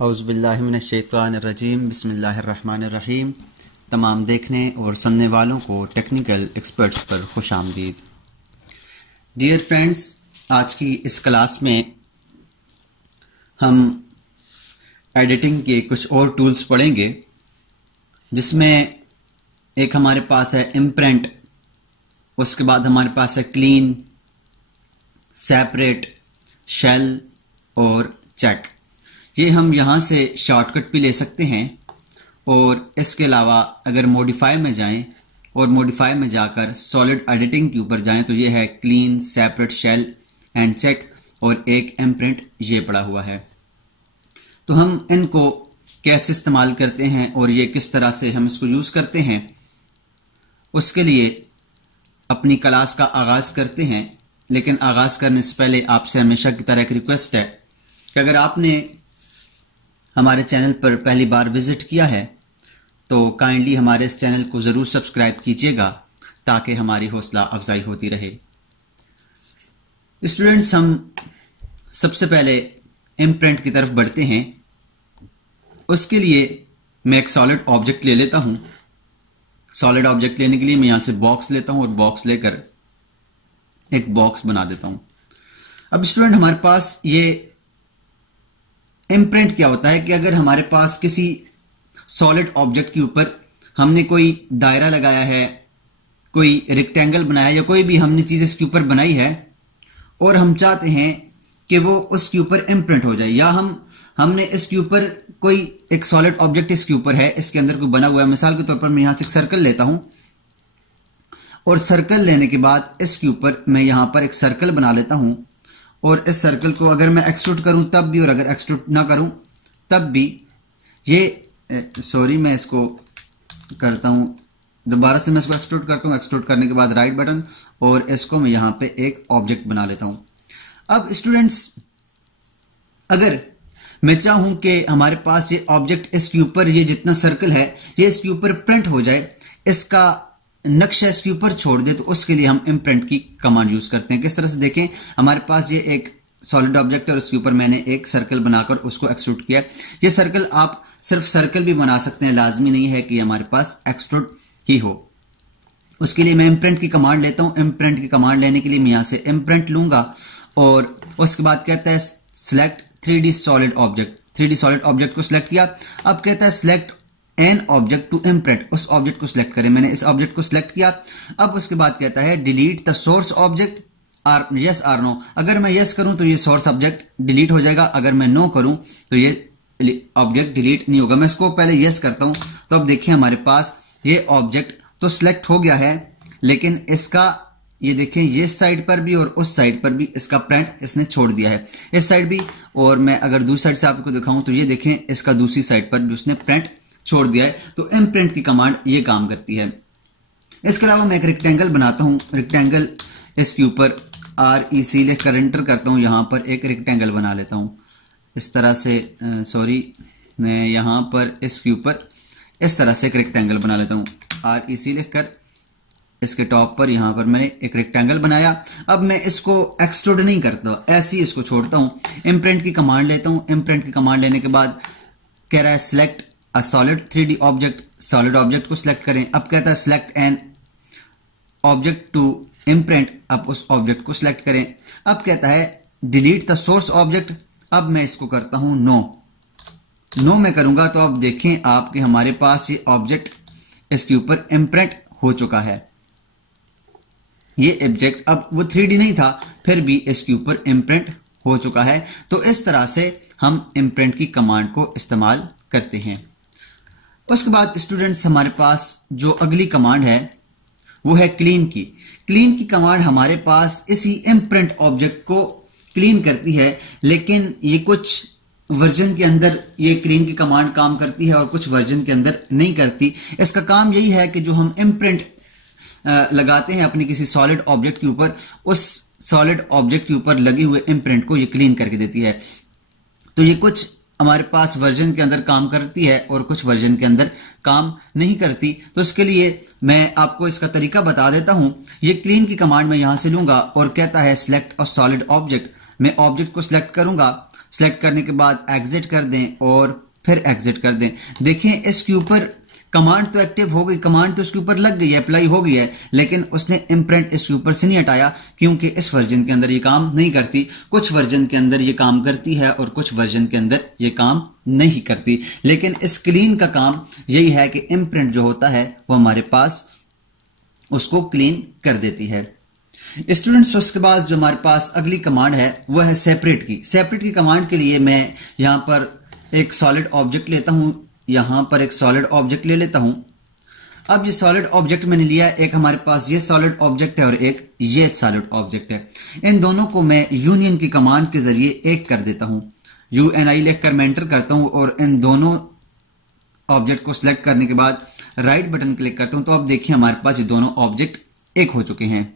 औज़ुबिल्लाहिमिनश्शैतानिर्रजीम बिस्मिल्लाहिर्रहमानिर्रहीम। तमाम देखने और सुनने वालों को टेक्निकल एक्सपर्ट्स पर खुश आमदीद। डियर फ्रेंड्स, आज की इस क्लास में हम एडिटिंग के कुछ और टूल्स पढ़ेंगे, जिसमें एक हमारे पास है इम्प्रिंट, उसके बाद हमारे पास है क्लीन, सेपरेट, शेल और चेक। ये हम यहाँ से शॉर्टकट भी ले सकते हैं और इसके अलावा अगर मॉडिफाई में जाएं और मॉडिफाई में जाकर सॉलिड एडिटिंग के ऊपर जाएं तो ये है clean, separate, shell and check और एक इम्प्रिंट ये पड़ा हुआ है। तो हम इनको कैसे इस्तेमाल करते हैं और ये किस तरह से हम इसको यूज़ करते हैं, उसके लिए अपनी क्लास का आगाज़ करते हैं। लेकिन आगाज़ करने से पहले आपसे हमेशा की तरह एक रिक्वेस्ट है कि अगर आपने हमारे चैनल पर पहली बार विजिट किया है तो काइंडली हमारे इस चैनल को ज़रूर सब्सक्राइब कीजिएगा ताकि हमारी हौसला अफजाई होती रहे। स्टूडेंट्स, हम सबसे पहले इम्प्रिंट की तरफ बढ़ते हैं। उसके लिए मैं एक सॉलिड ऑब्जेक्ट ले लेता हूं। सॉलिड ऑब्जेक्ट लेने के लिए मैं यहां से बॉक्स लेता हूं और बॉक्स लेकर एक बॉक्स बना देता हूं। अब स्टूडेंट, हमारे पास ये इम्प्रिंट क्या होता है कि अगर हमारे पास किसी सॉलिड ऑब्जेक्ट के ऊपर हमने कोई दायरा लगाया है, कोई रेक्टेंगल बनाया या कोई भी हमने चीज इसके ऊपर बनाई है और हम चाहते हैं कि वो उसके ऊपर इम्प्रिंट हो जाए, या हमने इसके ऊपर कोई एक सॉलिड ऑब्जेक्ट इसके ऊपर है, इसके अंदर कोई बना हुआ है। मिसाल के तौर पर मैं यहां से एक सर्कल लेता हूं और सर्कल लेने के बाद इसके ऊपर मैं यहां पर एक सर्कल बना लेता हूं और इस सर्कल को अगर मैं एक्सट्रूड करूं तब भी और अगर एक्सट्रूड ना करूं तब भी मैं इसको करता हूं, दोबारा से मैं इसको एक्सट्रूड करता हूं। एक्सट्रूड करने के बाद राइट बटन और इसको मैं यहां पे एक ऑब्जेक्ट बना लेता हूं। अब स्टूडेंट्स, अगर मैं चाहूं कि हमारे पास ये ऑब्जेक्ट इसके ऊपर, ये जितना सर्कल है ये इसके ऊपर प्रिंट हो जाए, इसका नक्शा इसके ऊपर छोड़ दे, तो उसके लिए हम इम्प्रिंट की कमांड यूज करते हैं। किस तरह से देखें, हमारे पास ये एक सॉलिड ऑब्जेक्ट है और उसके ऊपर मैंने एक सर्कल बनाकर उसको एक्सट्रूड किया। ये सर्कल आप सिर्फ सर्कल भी बना सकते हैं, लाजमी नहीं है कि हमारे पास एक्सट्रूड ही हो। उसके लिए मैं इम्प्रिंट की कमांड लेता हूं। इम्प्रिंट की कमांड लेने के लिए मैं यहां से इम्प्रिंट लूंगा और उसके बाद कहता है select 3D solid object. 3D solid object को सिलेक्ट किया। अब कहता है select an object to imprint, उस ऑब्जेक्ट को सिलेक्ट करें। मैंने इस ऑब्जेक्ट को सिलेक्ट किया। अब उसके बाद कहता है delete the source object or yes or no. अगर मैं यस करूं तो ये सोर्स ऑब्जेक्ट डिलीट हो जाएगा, अगर मैं नो करूं तो ये ऑब्जेक्ट डिलीट नहीं होगा। मैं इसको पहले यस करता हूं तो अब देखिए हमारे पास ये ऑब्जेक्ट तो सिलेक्ट हो गया है, लेकिन इसका ये देखें ये साइड पर भी और उस साइड पर भी इसका प्रिंट इसने छोड़ दिया है, इस साइड भी। और मैं अगर दूसरी साइड से आपको दिखाऊं तो ये देखें इसका दूसरी साइड पर भी उसने प्रिंट छोड़ दिया है। तो इम्प्रिंट की कमांड ये काम करती है। इसके अलावा मैं एक रेक्टेंगल बनाता हूं। रेक्टेंगल, इसके ऊपर REC लिखकर एंटर करता हूं, यहां पर एक रेक्टेंगल बना लेता हूं इस तरह से। मैं यहां पर इसके ऊपर इस तरह से एक रेक्टेंगल बना लेता हूं। REC लिखकर इसके टॉप पर यहां पर मैंने एक रेक्टेंगल बनाया। अब मैं इसको एक्सट्रूड नहीं करता, ऐसे ही इसको छोड़ता हूं। इम्प्रिंट की कमांड लेता हूं। इम्प्रिंट की कमांड लेने के बाद कह रहा है select a solid 3D object. Solid object को सिलेक्ट करें। अब कहता है select an object to imprint. अब उस ऑब्जेक्ट को सिलेक्ट करें। अब कहता है डिलीट द सोर्स ऑब्जेक्ट। अब मैं इसको करता हूं नो मैं करूंगा तो अब देखें आप कि हमारे पास ये ऑब्जेक्ट इसके ऊपर इम्प्रिंट हो चुका है। ये ऑब्जेक्ट अब वो 3D नहीं था, फिर भी इसके ऊपर इम्प्रिंट हो चुका है। तो इस तरह से हम इम्प्रिंट की कमांड को इस्तेमाल करते हैं। उसके बाद स्टूडेंट्स, हमारे पास जो अगली कमांड है वो है क्लीन की। क्लीन की कमांड हमारे पास इसी इम्प्रिंट ऑब्जेक्ट को क्लीन करती है, लेकिन ये कुछ वर्जन के अंदर ये क्लीन की कमांड काम करती है और कुछ वर्जन के अंदर नहीं करती। इसका काम यही है कि जो हम इम्प्रिंट लगाते हैं अपने किसी सॉलिड ऑब्जेक्ट के ऊपर, उस सॉलिड ऑब्जेक्ट के ऊपर लगे हुए इम्प्रिंट को ये क्लीन करके देती है। तो ये कुछ हमारे पास वर्जन के अंदर काम करती है और कुछ वर्जन के अंदर काम नहीं करती। तो इसके लिए मैं आपको इसका तरीका बता देता हूं। ये क्लीन की कमांड मैं यहां से लूंगा और कहता है सिलेक्ट अ सॉलिड ऑब्जेक्ट। मैं ऑब्जेक्ट को सिलेक्ट करूंगा सेलेक्ट करने के बाद एग्जिट कर दें और फिर एग्जिट कर दें। देखें इसके ऊपर कमांड तो एक्टिव हो गई, कमांड तो इसके ऊपर लग गई है, अप्लाई हो गई है, लेकिन उसने इम्प्रिंट इसके ऊपर से नहीं हटाया क्योंकि इस वर्जन के अंदर ये काम नहीं करती। कुछ वर्जन के अंदर ये काम करती है और कुछ वर्जन के अंदर ये काम नहीं करती। लेकिन इस क्लीन का काम यही है कि इम्प्रिंट जो होता है वो हमारे पास उसको क्लीन कर देती है। स्टूडेंट्स, उसके बाद जो हमारे पास अगली कमांड है वो है सेपरेट की। सेपरेट की कमांड के लिए मैं यहां पर एक सॉलिड ऑब्जेक्ट लेता हूं, यहां पर एक सॉलिड ऑब्जेक्ट ले लेता हूं। अब ये सॉलिड ऑब्जेक्ट मैंने लिया, एक हमारे पास ये सॉलिड ऑब्जेक्ट है और एक ये सॉलिड ऑब्जेक्ट है। इन दोनों को मैं यूनियन की कमांड के जरिए एक कर देता हूं। UNI लिखकर मैं एंटर करता हूं और इन दोनों ऑब्जेक्ट को सिलेक्ट करने के बाद राइट बटन क्लिक करता हूं तो अब देखिए हमारे पास ये दोनों ऑब्जेक्ट एक हो चुके हैं।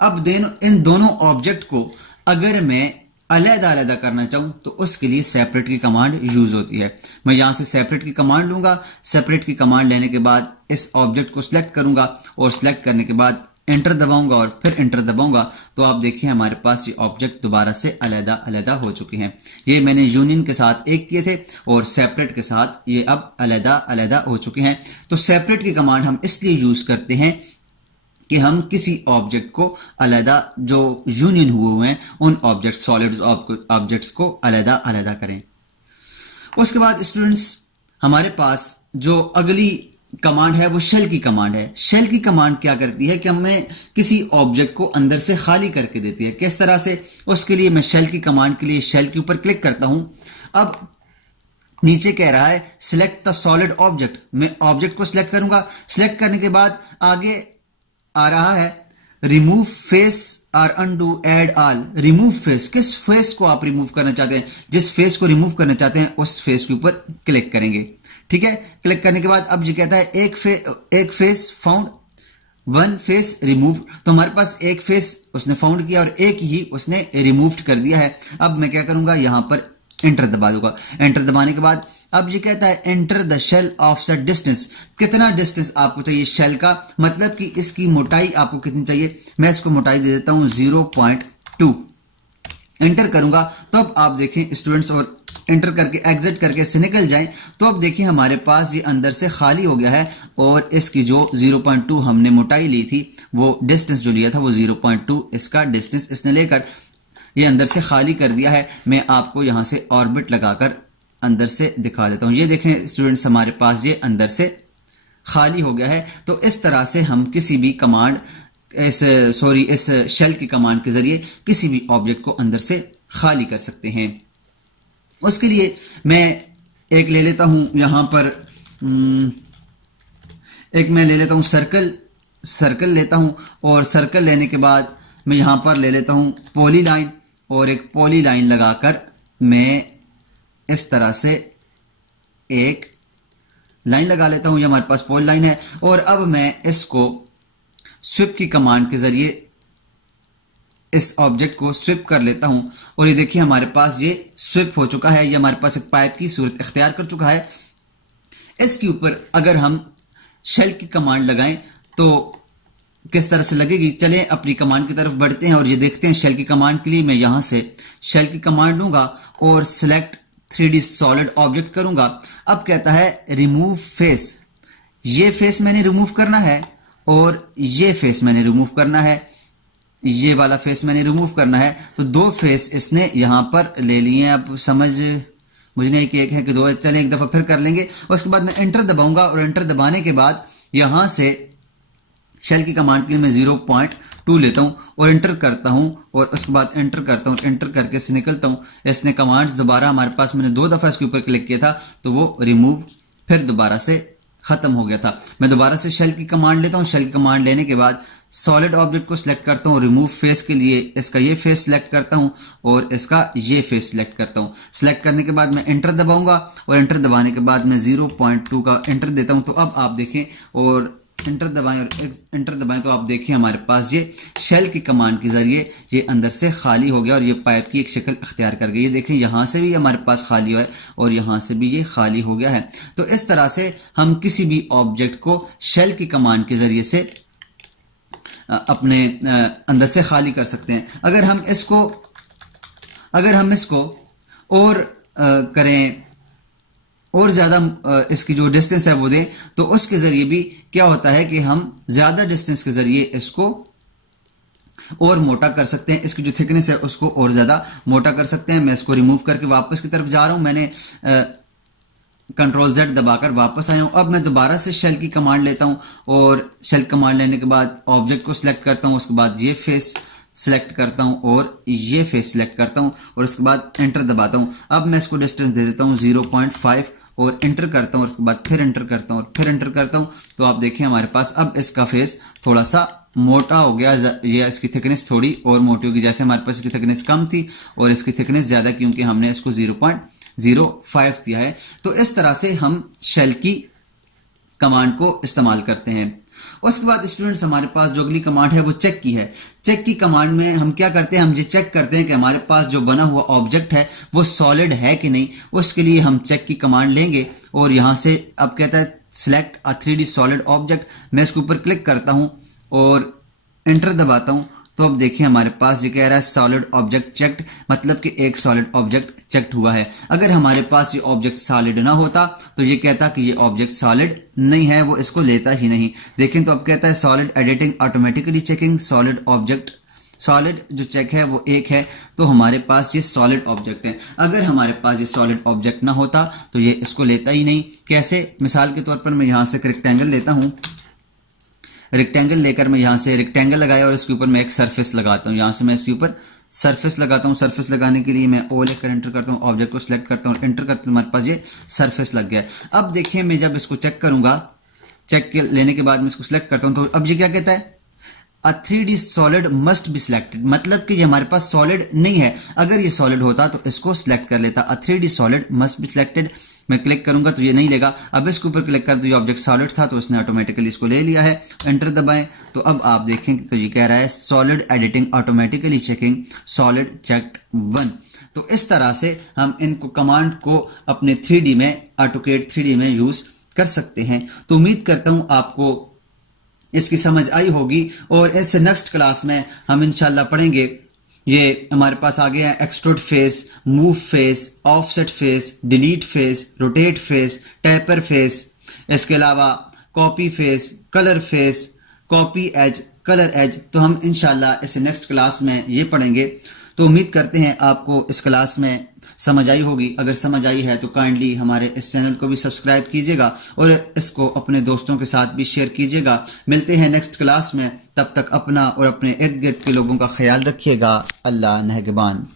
अब इन दोनों ऑब्जेक्ट को अगर मैं अलग-अलग करना चाहूं तो उसके लिए सेपरेट की कमांड यूज होती है। मैं यहां से सेपरेट की कमांड लूंगा, सेपरेट की कमांड लेने के बाद इस ऑब्जेक्ट को सिलेक्ट करूंगा और सिलेक्ट करने के बाद एंटर दबाऊंगा और फिर एंटर दबाऊंगा तो आप देखिए हमारे पास ये ऑब्जेक्ट दोबारा से अलग-अलग हो चुके हैं। ये मैंने यूनियन के साथ एक किए थे और सेपरेट के साथ ये अब अलग-अलग हो चुके हैं। तो सेपरेट की कमांड हम इसलिए यूज करते हैं कि हम किसी ऑब्जेक्ट को अलग, जो यूनियन हुए हैं उन ऑब्जेक्ट सॉलिड ऑब्जेक्ट्स को अलग करें। उसके बाद स्टूडेंट्स हमारे पास जो अगली कमांड है वो शेल की कमांड है। शेल की कमांड क्या करती है कि हमें किसी ऑब्जेक्ट को अंदर से खाली करके देती है। किस तरह से? उसके लिए मैं शेल की कमांड के लिए शेल के ऊपर क्लिक करता हूं। अब नीचे कह रहा है सिलेक्ट द सॉलिड ऑब्जेक्ट, मैं ऑब्जेक्ट को सिलेक्ट करूंगा। सिलेक्ट करने के बाद आगे आ रहा है रिमूव फेस और undo add all. Remove face, किस फेस को आप रिमूव करना चाहते हैं? जिस फेस को रिमूव करना चाहते हैं उस फेस के ऊपर क्लिक करेंगे। ठीक है, क्लिक करने के बाद अब ये कहता है एक face found, one face remove. तो हमारे पास एक फेस उसने फाउंड किया और एक ही उसने रिमूव कर दिया है। अब मैं क्या करूंगा, यहां पर एंटर दबा दूंगा। एंटर दबाने के बाद अब ये कहता है enter the shell offset distance. कितना डिस्टेंस आपको चाहिए शेल का, मतलब कि इसकी मोटाई आपको कितनी चाहिए। मैं इसको मोटाई दे देता हूं 0.2। एंटर करूंगा तो अब आप देखें स्टूडेंट्स, और एंटर करके एग्जिट करके इससे निकल जाएं तो अब देखिए हमारे पास ये अंदर से खाली हो गया है और इसकी जो 0.2 हमने मोटाई ली थी, वो डिस्टेंस जो लिया था वो 0.2 इसका डिस्टेंस इसने लेकर ये अंदर से खाली कर दिया है। मैं आपको यहां से ऑर्बिट लगाकर अंदर से दिखा देता हूं। ये देखें स्टूडेंट्स, हमारे पास ये अंदर से खाली हो गया है। तो इस तरह से हम किसी भी कमांड इस शेल की कमांड के जरिए किसी भी ऑब्जेक्ट को अंदर से खाली कर सकते हैं। उसके लिए मैं एक ले लेता हूं यहां पर एक मैं ले लेता हूं सर्कल लेता हूं और सर्कल लेने के बाद मैं यहां पर ले लेता हूं पॉली लाइन और एक पॉली लाइन लगाकर मैं इस तरह से एक लाइन लगा लेता हूं। ये हमारे पास पॉली लाइन है और अब मैं इसको स्विप की कमांड के जरिए इस ऑब्जेक्ट को स्विप कर लेता हूं और ये देखिए हमारे पास ये स्विप हो चुका है। ये हमारे पास एक पाइप की सूरत इख्तियार कर चुका है। इसके ऊपर अगर हम शेल की कमांड लगाएं तो किस तरह से लगेगी, चलें अपनी कमांड की तरफ बढ़ते हैं और ये देखते हैं। शेल की कमांड के लिए मैं यहां से शेल की कमांड लूंगा और सिलेक्ट 3D सॉलिड ऑब्जेक्ट करूंगा। अब कहता है रिमूव फेस, ये फेस मैंने रिमूव करना है और ये फेस मैंने रिमूव करना है, ये वाला फेस मैंने रिमूव करना है। तो दो फेस इसने यहां पर ले लिए। अब समझ मुझे नहीं कि एक है कि दो, चलें एक दफा फिर कर लेंगे। उसके बाद मैं एंटर दबाऊंगा और एंटर दबाने के बाद यहां से शेल की कमांड के लिए मैं 0.2 लेता हूं और एंटर करता हूं और उसके बाद एंटर करता हूं। एंटर करके से निकलता हूं। इसने कमांड्स दोबारा हमारे पास, मैंने 2 दफा इसके ऊपर क्लिक किया था तो वो रिमूव फिर दोबारा से खत्म हो गया था। मैं दोबारा से शेल की कमांड लेता हूं। शेल की कमांड लेने के बाद सॉलिड ऑब्जेक्ट को सिलेक्ट करता हूं। रिमूव फेस के लिए इसका ये फेस सिलेक्ट करता हूं और इसका ये फेस सिलेक्ट करता हूं। सिलेक्ट करने के बाद मैं एंटर दबाऊंगा और एंटर दबाने के बाद मैं 0.2 का एंटर देता हूं। तो अब आप देखें और एंटर दबाएं और एंटर दबाएं तो आप देखिए हमारे पास ये शेल की कमांड के जरिए ये अंदर से खाली हो गया और ये पाइप की एक शक्ल अख्तियार कर गई। ये देखें यहां से भी हमारे पास खाली हुआ है और यहां से भी ये खाली हो गया है। तो इस तरह से हम किसी भी ऑब्जेक्ट को शेल की कमांड के जरिए से अपने अंदर से खाली कर सकते हैं। अगर हम इसको और करें और ज्यादा इसकी जो डिस्टेंस है वो दें, तो उसके जरिए भी क्या होता है कि हम ज्यादा डिस्टेंस के जरिए इसको और मोटा कर सकते हैं, इसकी जो थिकनेस है उसको और ज्यादा मोटा कर सकते हैं। मैं इसको रिमूव करके वापस की तरफ जा रहा हूं, मैंने कंट्रोल Z दबाकर वापस आया हूं। अब मैं दोबारा से शेल की कमांड लेता हूं और शेल कमांड लेने के बाद ऑब्जेक्ट को सिलेक्ट करता हूं, उसके बाद ये फेस सिलेक्ट करता हूं और ये फेस सिलेक्ट करता हूं और उसके बाद एंटर दबाता हूं। अब मैं इसको डिस्टेंस दे देता हूं 0.5 और एंटर करता हूं और उसके बाद फिर एंटर करता हूं और फिर एंटर करता हूं। तो आप देखें हमारे पास अब इसका फेस थोड़ा सा मोटा हो गया, ये इसकी थिकनेस थोड़ी और मोटी होगी। जैसे हमारे पास इसकी थिकनेस कम थी और इसकी थिकनेस ज्यादा, क्योंकि हमने इसको 0.05 दिया है। तो इस तरह से हम शेल की कमांड को इस्तेमाल करते हैं। उसके बाद स्टूडेंट्स हमारे पास जो अगली कमांड है वो चेक की है। चेक की कमांड में हम क्या करते हैं, हम ये चेक करते हैं कि हमारे पास जो बना हुआ ऑब्जेक्ट है वो सॉलिड है कि नहीं। उसके लिए हम चेक की कमांड लेंगे और यहां से अब कहता है सिलेक्ट अ 3D सॉलिड ऑब्जेक्ट। मैं इसके ऊपर क्लिक करता हूं और एंटर दबाता हूं। तो अब देखिए हमारे पास ये कह रहा है सॉलिड ऑब्जेक्ट चेक्ड, मतलब कि एक सॉलिड ऑब्जेक्ट चेक्ड हुआ है। अगर हमारे पास ये ऑब्जेक्ट सॉलिड ना होता तो ये कहता कि ये ऑब्जेक्ट सॉलिड नहीं है, वो इसको लेता ही नहीं। देखें तो अब कहता है solid editing automatically checking solid object, solid जो चेक है वो 1 है, तो हमारे पास ये सॉलिड ऑब्जेक्ट है। अगर हमारे पास ये सॉलिड ऑब्जेक्ट ना होता तो ये इसको लेता ही नहीं। कैसे, मिसाल के तौर पर मैं यहां से एक रेक्टेंगल लेता हूं, रेक्टेंगल लेकर मैं यहां से रेक्टेंगल लगाया और इसके ऊपर मैं एक सरफेस लगाता हूं। यहां से मैं इसके ऊपर सरफेस लगाता हूं। सरफेस लगाने के लिए मैं ओ लेकर एंटर करता हूं, ऑब्जेक्ट को सिलेक्ट करता हूं और एंटर करता हूं, हमारे पास ये सरफेस लग गया। अब देखिए मैं जब इसको चेक करूंगा, चेक लेने के बाद मैं इसको सिलेक्ट करता हूं, तो अब ये क्या कहता है, A 3D solid must be selected, मतलब कि ये हमारे पास सॉलिड नहीं है। अगर ये सॉलिड होता तो इसको सिलेक्ट कर लेता। A 3D solid must be selected, मैं क्लिक करूंगा तो ये नहीं लेगा। अब इसके ऊपर क्लिक कर तो ये ऑब्जेक्ट सॉलिड था तो इसने ऑटोमेटिकली इसको ले लिया है। एंटर दबाएं तो अब आप देखें तो ये कह रहा है solid editing automatically checking solid checked 1। तो इस तरह से हम इनको कमांड को अपने 3D में, ऑटोकैड 3D में यूज कर सकते हैं। तो उम्मीद करता हूं आपको इसकी समझ आई होगी और इस नेक्स्ट क्लास में हम इंशाल्लाह पढ़ेंगे। ये हमारे पास आ गया है extrude face, move face, offset face, delete face, rotate face, taper face, इसके अलावा copy face, colour face, copy edge, colour edge. तो हम इंशाल्लाह इस नेक्स्ट क्लास में ये पढ़ेंगे। तो उम्मीद करते हैं आपको इस क्लास में समझ आई होगी। अगर समझ आई है तो काइंडली हमारे इस चैनल को भी सब्सक्राइब कीजिएगा और इसको अपने दोस्तों के साथ भी शेयर कीजिएगा। मिलते हैं नेक्स्ट क्लास में, तब तक अपना और अपने इर्द गिर्द के लोगों का ख्याल रखिएगा। अल्लाह नेहगबान।